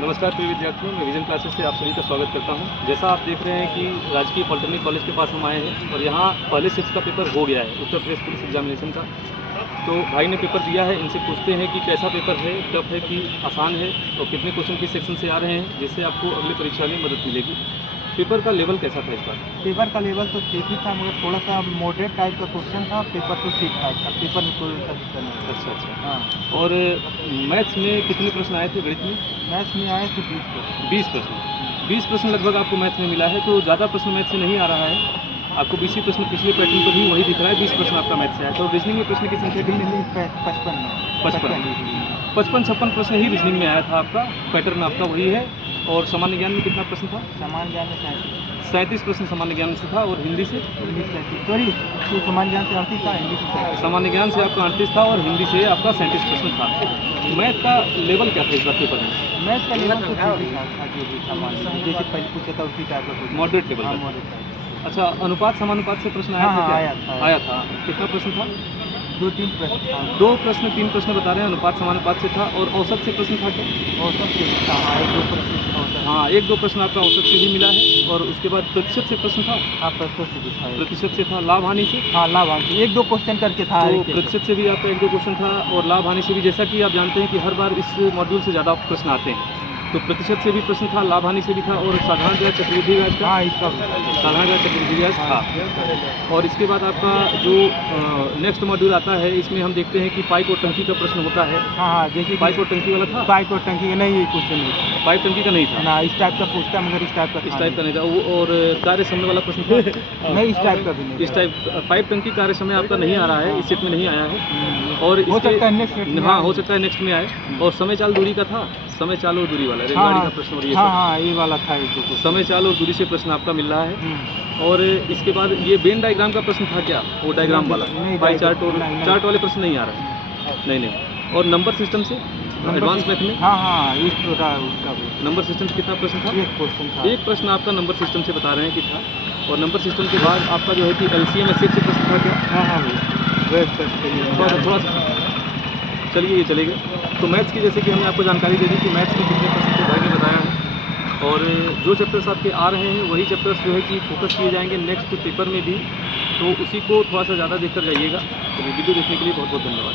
नमस्कार प्रिय विद्यार्थियों, मैं विजन क्लासेस से आप सभी का स्वागत करता हूं। जैसा आप देख रहे हैं कि राजकीय पॉलिटेक्निक कॉलेज के पास हम आए हैं और यहाँ पहले शिफ्ट का पेपर हो गया है, उत्तर प्रदेश पुलिस एग्जामिनेशन का। तो भाई ने पेपर दिया है, इनसे पूछते हैं कि कैसा पेपर है, टफ है कि आसान है और कितने क्वेश्चन किस सेक्शन से आ रहे हैं, जिससे आपको अगली परीक्षा में मदद मिलेगी। पेपर का लेवल कैसा था इस बार? पेपर का लेवल तो ठीक ही था, मगर थोड़ा सा मॉडरेट टाइप का क्वेश्चन था। पेपर तो ठीक ठाक था, पेपर में कोई ऐसा दिक्कत नहीं। अच्छा। हाँ, और मैथ्स में कितने प्रश्न आए थे गणित में? मैथ्स में आए थे 20 क्वेश्चन। 20 प्रश्न। 20 प्रश्न लगभग आपको मैथ्स में मिला है, तो ज़्यादा प्रश्न मैथ्स से नहीं आ रहा है। आपको 20 ही प्रश्न पिछले पैटर्न पर भी वही दिख रहा है, 20 प्रश्न आपका मैथ्स से आया। तो रीजनिंग में प्रश्न की संख्या कितनी थी? 55 प्रश्न ही रीजनिंग में आया था आपका, पैटर्न आपका वही है। और सामान्य ज्ञान में कितना प्रश्न था? सामान्य ज्ञान में 37 प्रश्न सामान्य ज्ञान से था। और हिंदी से? सॉरी, सामान्य ज्ञान से 38 था, हिंदी से सामान्य ज्ञान से आपका 38 था और हिंदी से आपका 37 प्रश्न था। मैथ का लेवल क्या था इस बार पेपर में? मैथ्स का लेवल तो ठीक ही था, जो भी सामान्य जैसे पहले पूछा था उसी टाइप का मॉडरेट लेवल हाँ, का। मॉडरेट। अच्छा, अनुपात समानुपात से प्रश्न आया हाँ, था हाँ, क्या? आया था। कितना प्रश्न था? 2-3 प्रश्न था। 2 प्रश्न 3 प्रश्न बता रहे हैं, अनुपात समानुपात से था। और औसत से प्रश्न था क्या? औसत से था, हाँ, 1-2 प्रश्न औसत। हाँ, 1-2 प्रश्न आपका औसत से भी मिला है। और उसके बाद प्रतिशत से प्रश्न था? हाँ, प्रतिशत से भी था। प्रतिशत से था। लाभ हानि से? हाँ, लाभांश 1-2 क्वेश्चन करके था। तो प्रतिशत से भी आपका 1-2 क्वेश्चन था और लाभ हानि से भी। जैसा कि आप जानते हैं कि हर बार इस मॉड्यूल से ज़्यादा प्रश्न आते हैं, तो प्रतिशत से भी प्रश्न था, लाभ हानि से भी था। और साधारण ब्याज चक्रवृद्धि ब्याज का? हाँ, इसका भी था। साधारण ब्याज चक्रवृद्धि ब्याज था। और इसके बाद आपका जो नेक्स्ट मॉड्यूल आता है, इसमें हम देखते हैं कि पाइप और टंकी का प्रश्न होता है। हाँ, जैसे पाइप और टंकी वाला था? पाइप और टंकी का नहीं, ये क्वेश्चन नहीं था। पाइप टंकी का नहीं था ना, इस टाइप का पूछता, मगर इस टाइप का इस टाइप का नहीं था वो। और कार्य समय वाला प्रश्न था? नहीं, इस टाइप का भी नहीं। इस टाइप पाइप टंकी कार्य समय आपका नहीं आ रहा है, इस सेट में नहीं आया है। और हो सकता है नेक्स्ट सेट में। हाँ, हो सकता है नेक्स्ट में आए। और समय चाल दूरी का था? समय चाल और दूरी वाला रेलगाड़ी का प्रश्न। और ये हाँ, हाँ, ये वाला था। समय चाल और दूरी से प्रश्न आपका मिल रहा है। और इसके बाद ये वेन डायग्राम का प्रश्न था क्या? वो डायग्राम वाला पाई चार्ट और चार्ट वाले प्रश्न नहीं आ रहे हैं? नहीं। और नंबर सिस्टम से एडवांस मैथ में? हाँ, हाँ, इस उसका भी नंबर सिस्टम से कितना प्रश्न था? 1 क्वेश्चन था। 1 प्रश्न आपका नंबर सिस्टम से बता रहे हैं कि था। और नंबर सिस्टम के बाद आपका जो है कि LCM HCF से प्रश्न था क्या? हाँ, हाँ, थोड़ा सा चलिए, ये चलेगा। तो मैथ्स की जैसे कि हमने आपको जानकारी दे दी कि मैथ्स में कितने प्रश्न थे, भाई ने बताया है। और जो चैप्टर्स आपके आ रहे हैं वही चैप्टर्स जो है कि फोकस किए जाएंगे नेक्स्ट पेपर में भी, तो उसी को थोड़ा सा ज़्यादा देखकर जाइएगा। तो वीडियो देखने के लिए बहुत बहुत धन्यवाद।